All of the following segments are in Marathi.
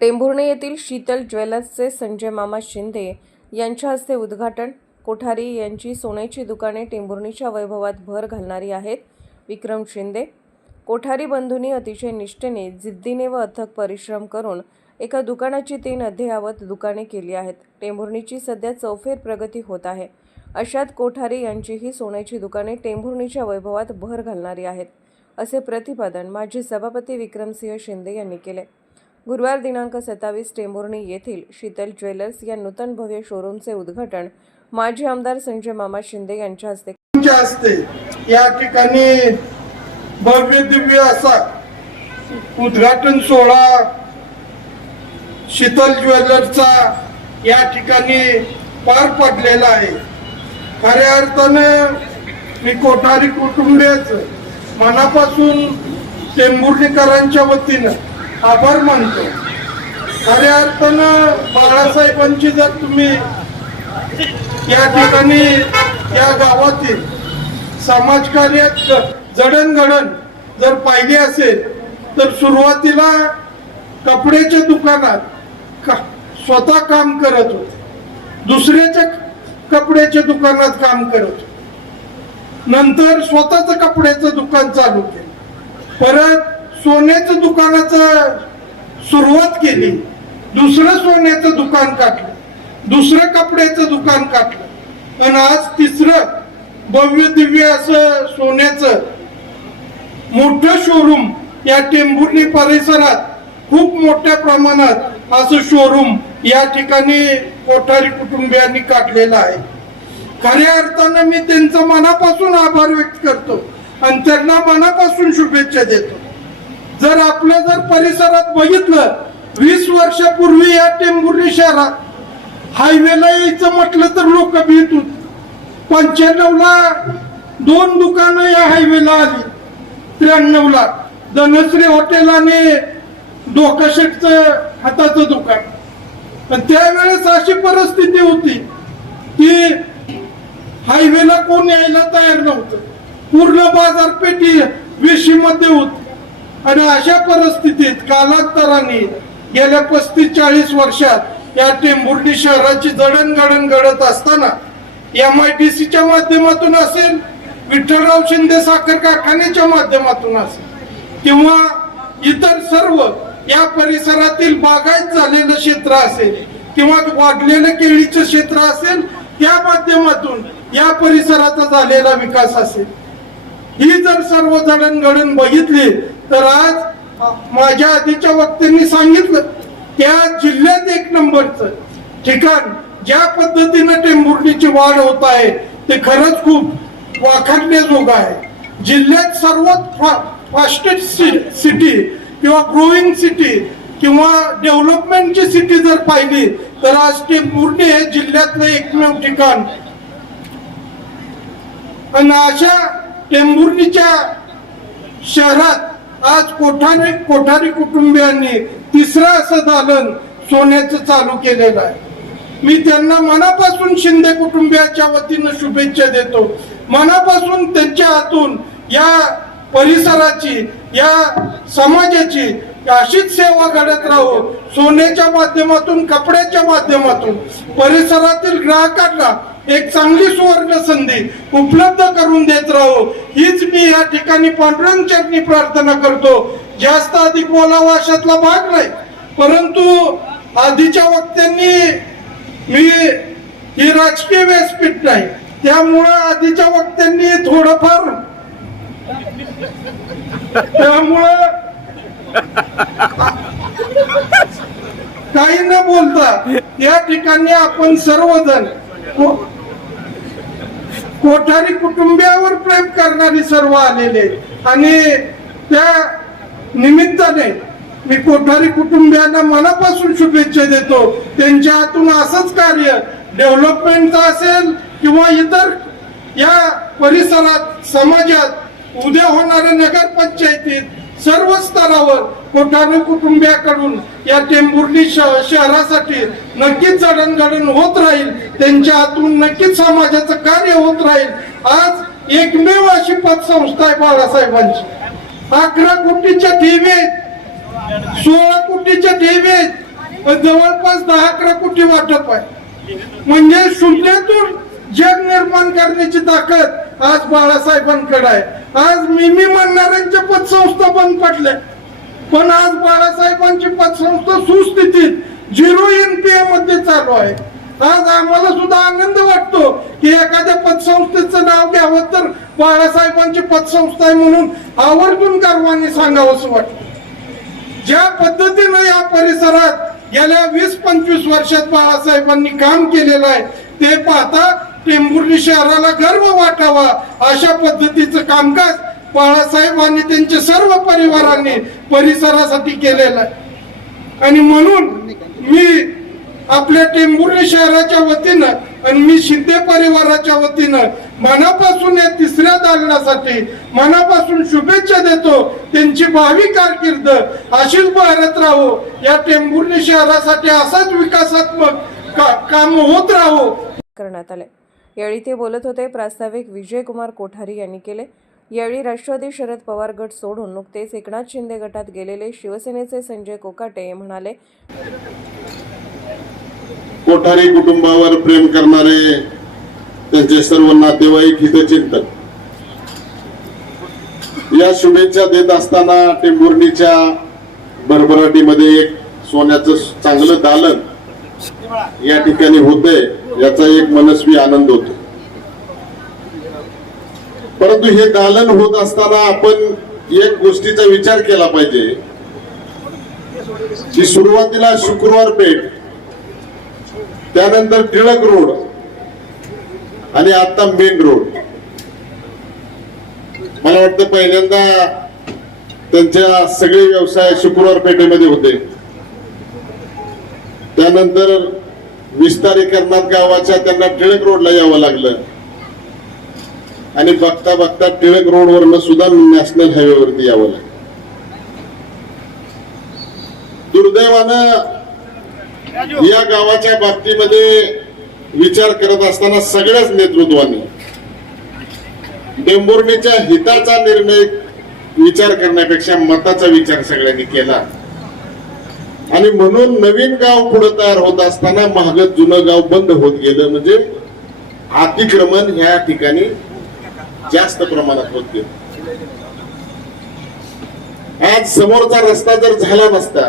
टेंभुर्णे येथील शीतल ज्वेलर्सचे संजय मामा शिंदे यांच्या हस्ते उद्घाटन. कोठारी यांची सोन्याची दुकाने टेंभुर्णीच्या वैभवात भर घालणारी आहेत विक्रम शिंदे. कोठारी बंधूंनी अतिशय निष्ठेने जिद्दीने व अथक परिश्रम करून एका दुकानाची तीन अद्ययावत दुकाने केली आहेत. टेंभुर्णीची सध्या चौफेर प्रगती होत आहे. अशात कोठारी यांचीही सोन्याची दुकाने टेंभुर्णीच्या वैभवात भर घालणारी आहेत असे प्रतिपादन माजी सभापती विक्रमसिंह शिंदे यांनी केले. गुरुवार दिनांक सत्तावीस टेंभुर्णी येथील शीतल ज्वेलर्स या नूतन भव्य शोरूमचे उद्घाटन माजी आमदार संजय मामा शिंदे यांच्या हस्ते च्या असते या ठिकाणी भव्य दिव्य असा उद्घाटन सोहळा शीतल ज्वेलर्सचा या ठिकाणी पार पडलेला आहे. खऱ्या अर्थानं मी कोठारी कुटुंबियाच मनापासून टेंभुर्णीकरांच्या वतीनं आभार मानतो. खऱ्या अर्थानं बाळासाहेबांची जर तुम्ही या ठिकाणी या गावातील समाजकार्यात जडणघडण जर पाहिली असेल तर सुरुवातीला कपड्याच्या दुकानात का- स्वतः काम करत होते. दुसऱ्याच्या कपड्याच्या दुकानात काम करत होते. नंतर स्वतःच कपड्याचं दुकान चालू केलं. परत सोन्याचं दुकानाचं सुरुवात केली. दुसरं सोन्याचं दुकान काढलं. दुसरं कपड्याचं दुकान काढलं. आणि आज तिसरं भव्य दिव्य असं सोन्याचं मोठं शोरूम या टेंभुर्णी परिसरात खूप मोठ्या प्रमाणात असं शोरूम या ठिकाणी कोठारी कुटुंबियांनी काढलेलं आहे. खऱ्या अर्थानं मी त्यांचा मनापासून आभार व्यक्त करतो. आणि त्यांना मनापासून शुभेच्छा देतो. जर आपलं जर परिसरात बघितलं वीस वर्षापूर्वी या टेंभुर्णी शहरात हायवेला यायचं म्हटलं तर लोक भीत होत. पंच्याण्णव ला दोन दुकानं या हायवेला आली. त्र्याण्णव ला धनश्री हॉटेल आणि डोकाशेटच हाताचं दुकान. पण त्यावेळेस अशी परिस्थिती होती की हायवेला कोण यायला तयार नव्हतं. पूर्ण बाजारपेठी वेशीमध्ये होती. आणि अशा परिस्थितीत कालांतराने गेल्या पस्तीस चाळीस वर्षात या टेंभुर्णी शहराची जडणघडण घडत असताना एम आय डी सीच्या माध्यमातून असेल विठ्ठलराव शिंदे साखर कारखान्याच्या माध्यमातून असेल किंवा इतर सर्व या परिसरातील बागायत झालेलं क्षेत्र असेल किंवा वाढलेलं केळीचं क्षेत्र असेल त्या माध्यमातून या परिसराचा झालेला विकास असेल. ही जर सर्व जडणघडण बघितली तर आज माझ्या आधीच्या वक्त्यांनी सांगितलं त्या जिल्ह्यात एक नंबरचं ठिकाण ज्या पद्धतीनं टेंभुर्णीची वाढ होत आहे ते खरंच खूप वाखाणण्याजोगं आहे. जिल्ह्यात सर्वात फास्टेस्ट सिटी किंवा ग्रोईंग सिटी किंवा डेव्हलपमेंटची सिटी जर पाहिली तर आज टेंभुर्णी हे जिल्ह्यातलं एकमेव ठिकाण. आणि अशा टेंभुर्णीच्या शहरात आज कोठारी कोठारी कुटुंबियांनी तिसरं असं दालन सोन्याचं चालू केलेलं आहे. मी त्यांना मनापासून शिंदे कुटुंबियाच्या वतीनं शुभेच्छा देतो. मनापासून त्यांच्या हातून या परिसराची या समाजाची अशीच सेवा घडत राहो. सोन्याच्या माध्यमातून कपड्याच्या माध्यमातून परिसरातील ग्राहकांना एक चांगली सुवर्ण संधी उपलब्ध करून देत राहो. हीच मी या ठिकाणी पांडुरंग चरणी प्रार्थना करतो. जास्त अधिक बोलावा अशातला भाग नाही. परंतु आधीच्या वक्त्यांनी मी ही राजकीय व्यासपीठ नाही. त्यामुळं आधीच्या वक्त्यांनी थोडंफार त्यामुळं काही न बोलता या ठिकाणी आपण सर्वजण कोठारी कुटुंबियावर प्रेम करणारी सर्व आलेले आणि त्या निमित्ताने मी कोठारी कुटुंबियांना मनापासून शुभेच्छा देतो. त्यांच्या हातून असंच कार्य डेव्हलपमेंटचं असेल किंवा इतर या परिसरात समाजात उद्या होणाऱ्या नगरपंचायतीत सर्व स्तरावर कोठारे कुटुंबियाकडून या टेंभुर्ली श- शहरासाठी नक्कीच जडणघडण होत राहील. त्यांच्या हातून नक्कीच समाजाचं कार्य होत राहील. आज एकमेव अशी पतसंस्था आहे बाळासाहेबांची. अकरा कोटीच्या ठेवी सोळा कोटीच्या ठेवेत जवळपास दहा अकरा कोटी वाटप आहे. म्हणजे शून्यातून जग निर्माण करण्याची ताकद आज बाळासाहेबांकडे आहे. आज मिमी म्हणणाऱ्यांच्या पतसंस्था बंद पडल्या पण आज बाळासाहेबांची पतसंस्था सुस्थितीत झिरो एनपीए मध्ये चालू आहे. आज आम्हाला सुद्धा आनंद वाटतो की एखाद्या पतसंस्थेचं नाव घ्यावं तर बाळासाहेबांची पतसंस्था आहे म्हणून आवर्जून गर्वाने सांगावंसं वाटतं. ज्या पद्धतीनं या परिसरात गेल्या वीस पंचवीस वर्षात बाळासाहेबांनी काम केलेलं आहे ते पाहता टेंभुर्णी शहराला गर्व वाटावा अशा पद्धतीचं कामकाज बाळासाहेब आणि त्यांच्या सर्व परिवारांनी परिसरासाठी केलेलं आहे. आणि म्हणून मी आपल्या टेंभुर्णी शहराच्या वतीनं आणि मी शिंदे परिवाराच्या वतीनं मनापासून या तिसऱ्या दालनासाठी मनापासून शुभेच्छा देतो त्यांची भावी कारकीर्द अशीच बहरत राहो या टेंभुर्णी शहरासाठी असाच विकासात्मक का, काम होत राहो. करण्यात आले यावेळी ते बोलत होते प्रास्ताविक विजयकुमार कोठारी यांनी केले. यावेळी राष्ट्रवादी शरद पवार गट सोडून नुकतेच एकनाथ शिंदे गटात गेलेले शिवसेनेचे संजय कोकाटे म्हणाले कोठारी कुटुंबावर प्रेम करणारे त्यांचे सर्व नातेवाईक हितचिंतक या शुभेच्छा देत असताना टेंभुर्णीच्या भरभराटीमध्ये एक सोन्याचं चांगलं दालन या ठिकाणी होते याचा एक मनस्वी आनंद होतो. परंतु हे दालन होत असताना आपण एक गोष्टीचा विचार केला पाहिजे. की सुरुवातीला शुक्रवार पेठ त्यानंतर टिळक रोड आणि आता मेन रोड. मला वाटतं पहिल्यांदा त्यांच्या सगळे व्यवसाय शुक्रवार पेठेमध्ये होते. त्यानंतर विस्तारीकरणात गावाच्या त्यांना टिळक रोडला यावं लागलं. आणि बघता बघता टिळक रोडवरनं सुद्धा नॅशनल हायवेवरती यावं लागलं. दुर्दैवानं या गावाच्या बाबतीमध्ये विचार करत असताना सगळ्याच नेतृत्वाने डेंबोर्णीच्या हिताचा निर्णय विचार करण्यापेक्षा मताचा विचार सगळ्यांनी केला. आणि म्हणून नवीन गाव पुढे तयार होत असताना महागत जुनं गाव बंद होत गेलं. म्हणजे अतिक्रमण ह्या ठिकाणी जास्त प्रमाणात होत गेलं. आज समोरचा रस्ता जर झाला नसता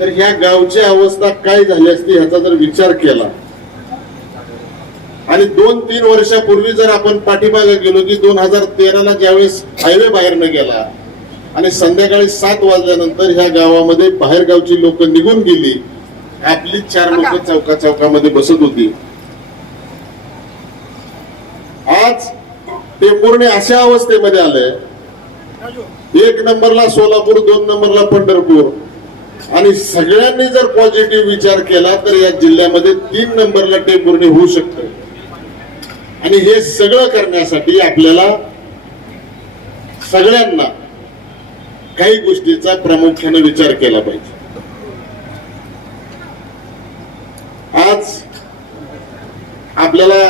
तर ह्या गावची अवस्था काय झाली असती ह्याचा जर विचार केला. आणि दोन तीन वर्षापूर्वी जर आपण पाठीमागे गेलो की दोन हजार तेराला ज्यावेळेस हायवे बाहेर न गेला आणि संध्याकाळी सात वाजल्यानंतर ह्या गावामध्ये बाहेरगावची लोक निघून गेली. आपली चार लोक चौका चौकामध्ये बसत होती. आज टेंभुर्णे अशा अवस्थेमध्ये आलंय एक नंबरला सोलापूर दोन नंबरला पंढरपूर. आणि सगळ्यांनी जर पॉझिटिव्ह विचार केला तर या जिल्ह्यामध्ये तीन नंबरला टेंभुर्णी होऊ शकतं. आणि हे सगळं करण्यासाठी आपल्याला सगळ्यांना काही गोष्टीचा प्रामुख्याने विचार केला पाहिजे. आज आपल्याला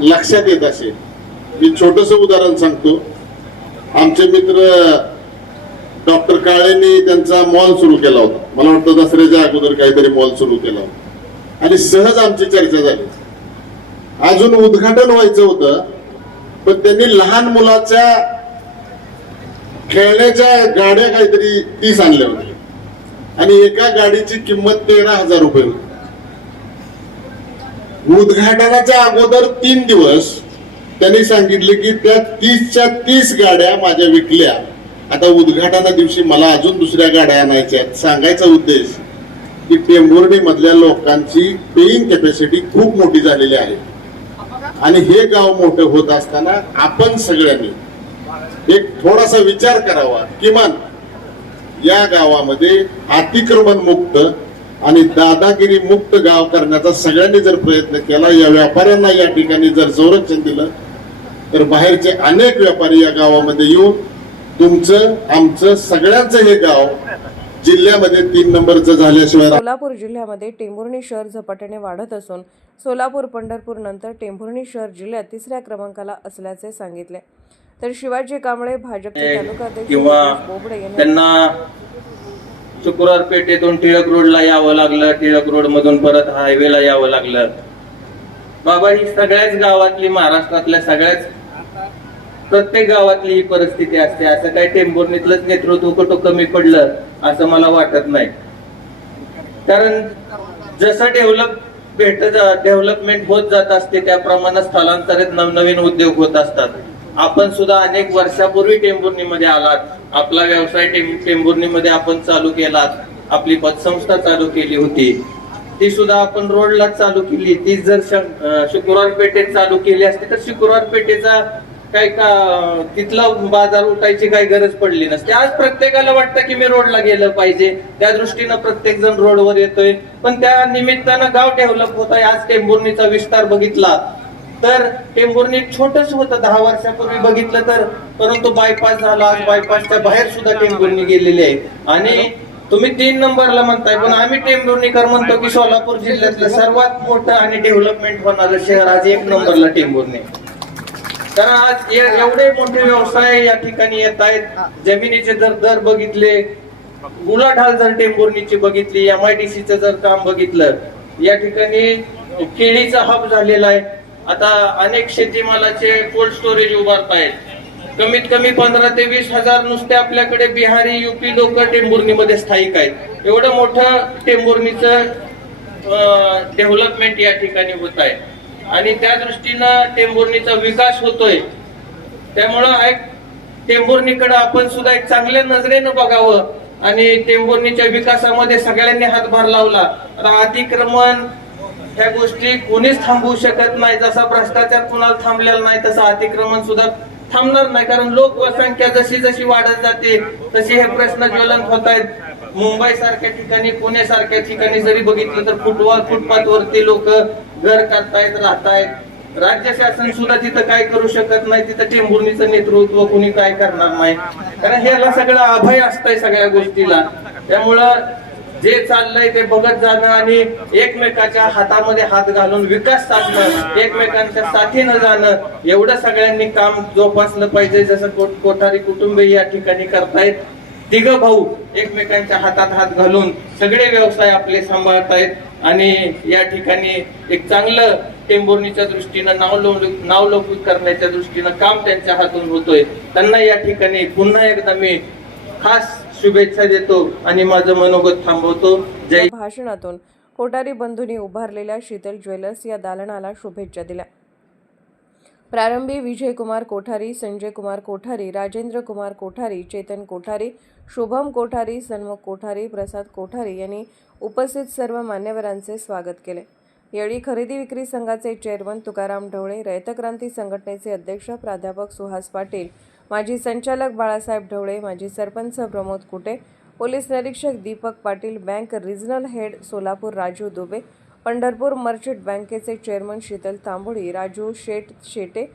लक्षात येत असेल मी छोटस उदाहरण सांगतो. आमचे मित्र डॉक्टर काळेंनी त्यांचा मॉल सुरू केला होता. मला वाटतं दसऱ्याच्या अगोदर काहीतरी मॉल सुरू केला होता. आणि सहज आमची चर्चा झाली. अजून उद्घाटन व्हायचं होतं पण त्यांनी लहान मुलाच्या खेळण्याच्या गाड्या काहीतरी तीस आणल्या होत्या. आणि एका गाडीची किंमत तेरा हजार रुपये होती. उद्घाटनाच्या अगोदर तीन दिवस त्यांनी सांगितले की त्या तीसच्या तीस गाड्या माझ्या विकल्या. आता उद्घाटना दिवशी मला अजून दुसऱ्या गाड्या आणायच्या सांगायचा उद्देश की टेंभुर्णी मधल्या लोकांची पेईंग कॅपॅसिटी खूप मोठी झालेली आहे. आणि हे गाव मोठं होत असताना आपण सगळ्यांनी एक थोडासा विचार करावा. किमान या गावामध्ये अतिक्रमण मुक्त आणि दादागिरी मुक्त गाव करण्याचा सगळ्यांनी जर प्रयत्न केला या व्यापाऱ्यांना या ठिकाणी जर संरक्षण दिलं तर बाहेरचे अनेक व्यापारी या गावामध्ये येऊन तुमचं आमचं सगळ्यांचं हे गाव जिल्ह्यामध्ये तीन नंबरचं झाल्याशिवाय सोलापूर जिल्ह्यामध्ये टेंभुर्णी शहर झपाट्याने वाढत असून सोलापूर पंढरपूर नंतर टेंभुर्णी शहर जिल्ह्यात तिसऱ्या क्रमांकाला असल्याचे सांगितले. तर शिवाजी कांबळे भाजपचे तालुकाध्यक्ष बोबडे यांनी त्यांना शुक्रवार पेठेतून टिळक रोडला यावं लागलं टिळक रोड मधून परत हायवेला यावं लागलं. बाबा ही सगळ्याच गावातली महाराष्ट्रातल्या सगळ्याच प्रत्येक गावातली ही परिस्थिती असते. असं काही टेंभुर्णीतलंच नेतृत्व कुठं कमी पडलं असं मला वाटत नाही. कारण जसं डेव्हलप भेट डेव्हलपमेंट होत जात असते त्याप्रमाणे स्थलांतरित नवनवीन उद्योग होत असतात. आपण सुद्धा अनेक वर्षापूर्वी टेंभुर्णीमध्ये आलात. आपला व्यवसाय टें- टेंभुर्णीमध्ये आपण चालू केलात. आपली पतसंस्था चालू केली होती. ती सुद्धा आपण रोडला चालू केली. ती जर शुक्रवार पेठेत चालू केली असती तर शुक्रवार पेठेचा काय का तिथला बाजार उठायची काही गरज पडली नसते. आज प्रत्येकाला वाटतं की मी रोडला गेलं पाहिजे. त्या दृष्टीनं प्रत्येक जण रोडवर येतोय. पण त्या निमित्तानं गाव डेव्हलप होत आहे. आज टेंभुर्णीचा विस्तार बघितला. तर टेंभुर्णी छोटच होतं. दहा वर्षापूर्वी बघितलं तर परंतु बायपास झाला. बायपासच्या बाहेर सुद्धा टेंभुर्णी गेलेली आहे. आणि तुम्ही तीन नंबरला म्हणताय पण आम्ही टेंभुर्णीकर म्हणतो की सोलापूर जिल्ह्यातलं सर्वात मोठं आणि डेव्हलपमेंट होणारं शहर आज एक नंबरला टेंभुर्णी. कारण आज एवढे मोठे व्यवसाय या ठिकाणी येत आहेत. जमिनीचे जर दर बघितले उलाढाल जर टेंभुर्णीची बघितली एम आय डी सीचं जर काम बघितलं या ठिकाणी केळीचा हब झालेला आहे. आता अनेक शेतीमालाचे कोल्ड स्टोरेज उभारत आहेत कमीत कमी पंधरा ते वीस हजार नुसते आपल्याकडे बिहारी युपी लोक टेंभुर्णीमध्ये स्थायिक आहेत. एवढं मोठं टेंभुर्णीचं डेव्हलपमेंट या ठिकाणी होत आहे. आणि त्या दृष्टीनं टेंभुर्णीचा विकास होतोय. त्यामुळं एक टेंभुर्णीकडे आपण सुद्धा एक चांगल्या नजरेनं बघावं आणि टेंभुर्णीच्या विकासामध्ये सगळ्यांनी हातभार लावला. आता अतिक्रमण ह्या गोष्टी कोणीच थांबवू शकत नाही. जसा भ्रष्टाचार कुणाला थांबलेला नाही तसं अतिक्रमण सुद्धा थांबणार नाही. कारण लोकसंख्या जशी जशी वाढत जाते तसे हे प्रश्न ज्वलंत होत आहेत. मुंबई सारख्या ठिकाणी पुणे सारख्या ठिकाणी जरी बघितलं तर फुटवा फुटपाथ वरती लोक घर करतायत राहतायत. राज्य शासन सुद्धा तिथं काय करू शकत नाही तिथं टेंभुर्णीचं नेतृत्व कुणी काय करणार नाही. कारण ह्याला सगळं अभय असतंय सगळ्या गोष्टीला. त्यामुळं जे चाललंय ते बघत जाणं आणि एकमेकाच्या हातामध्ये हात घालून विकास साधणं एकमेकांच्या साथीनं जाणं एवढं सगळ्यांनी काम जोपासलं पाहिजे. जसं कोठारी कुटुंब या ठिकाणी करतायत. तिघ भाऊ एकमेकांच्या हातात हात घालून सगळे व्यवसाय आपले सांभाळतायत आणि या ठिकाणी एक चांगलं टेंभुर्णीच्या दृष्टीनं नावलौकिक नावलौकिक करण्याच्या दृष्टीनं काम त्यांच्या हातून होतोय. त्यांना या ठिकाणी पुन्हा एकदा मी खास शुभेच्छा देतो आणि माझं मनोगत थांबवतो. जय भाषणातून कोटारी बंधूंनी उभारलेल्या शीतल ज्वेलर्स या दालनाला शुभेच्छा दिल्या. प्रारंभी विजयकुमार कोठारी संजय कुमार कोठारी राजेंद्र कुमार कोठारी चेतन कोठारी शुभम कोठारी सन्मुख कोठारी प्रसाद कोठारी यांनी उपस्थित सर्व मान्यवरांचे स्वागत केले. यावेळी खरेदी विक्री संघाचे चेअरमन तुकाराम ढवळे रयतक्रांती संघटनेचे अध्यक्ष प्राध्यापक सुहास पाटील माजी संचालक बाळासाहेब ढवळे माजी सरपंच प्रमोद कुटे पोलीस निरीक्षक Deepak Patil bank regional head Solapur Raju Dube Pandharpur merchant बँकेचे चेअरमन शीतल तांबोळी राजू शेट शेटे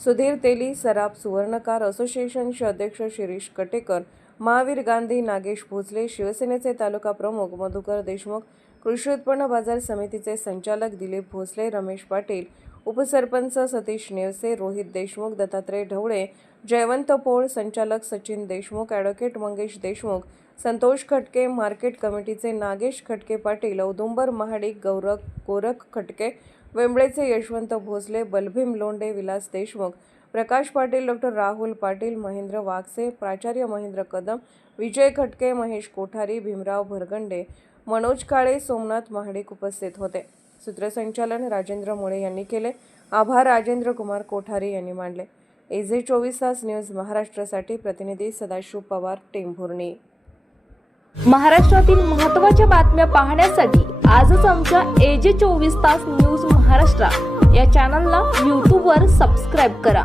सुधीर तेली सराफ सुवर्णकार असोसिएशनचे अध्यक्ष शिरीष कटेकर महावीर गांधी नागेश भोसले शिवसेनेचे तालुका प्रमुख मधुकर देशमुख कृषी उत्पन्न बाजार समितीचे संचालक दिलीप भोसले रमेश पाटील उपसरपंच सतीश नेवसे रोहित देशमुख दत्तात्रय ढवळे जयवंत पोळ संचालक सचिन देशमुख ॲडव्होकेट मंगेश देशमुख संतोष खटके मार्केट कमिटीचे नागेश खटके पाटील औदुंबर महाडिक गौरव गोरख खटके वेंबळेचे यशवंत भोसले बलभीम लोंडे विलास देशमुख प्रकाश पाटील डॉक्टर राहुल पाटील महेंद्र वागसे प्राचार्य महेंद्र कदम विजय खटके महेश कोठारी भीमराव भरगंडे मनोज काळे सोमनाथ महाडिक उपस्थित होते. सूत्रसंचालन राजेंद्र मुळे यांनी केले. आभार राजेंद्र कुमार कोठारी यांनी मांडले. एझे चोवीस तास न्यूज महाराष्ट्रासाठी प्रतिनिधी सदाशिव पवार टेंभुर्णी. महाराष्ट्रातील महत्त्वाच्या बातम्या पाहण्यासाठी आजच आमच्या एजे चोवीस तास न्यूज महाराष्ट्र या चॅनलला यूट्यूबवर सबस्क्राईब करा.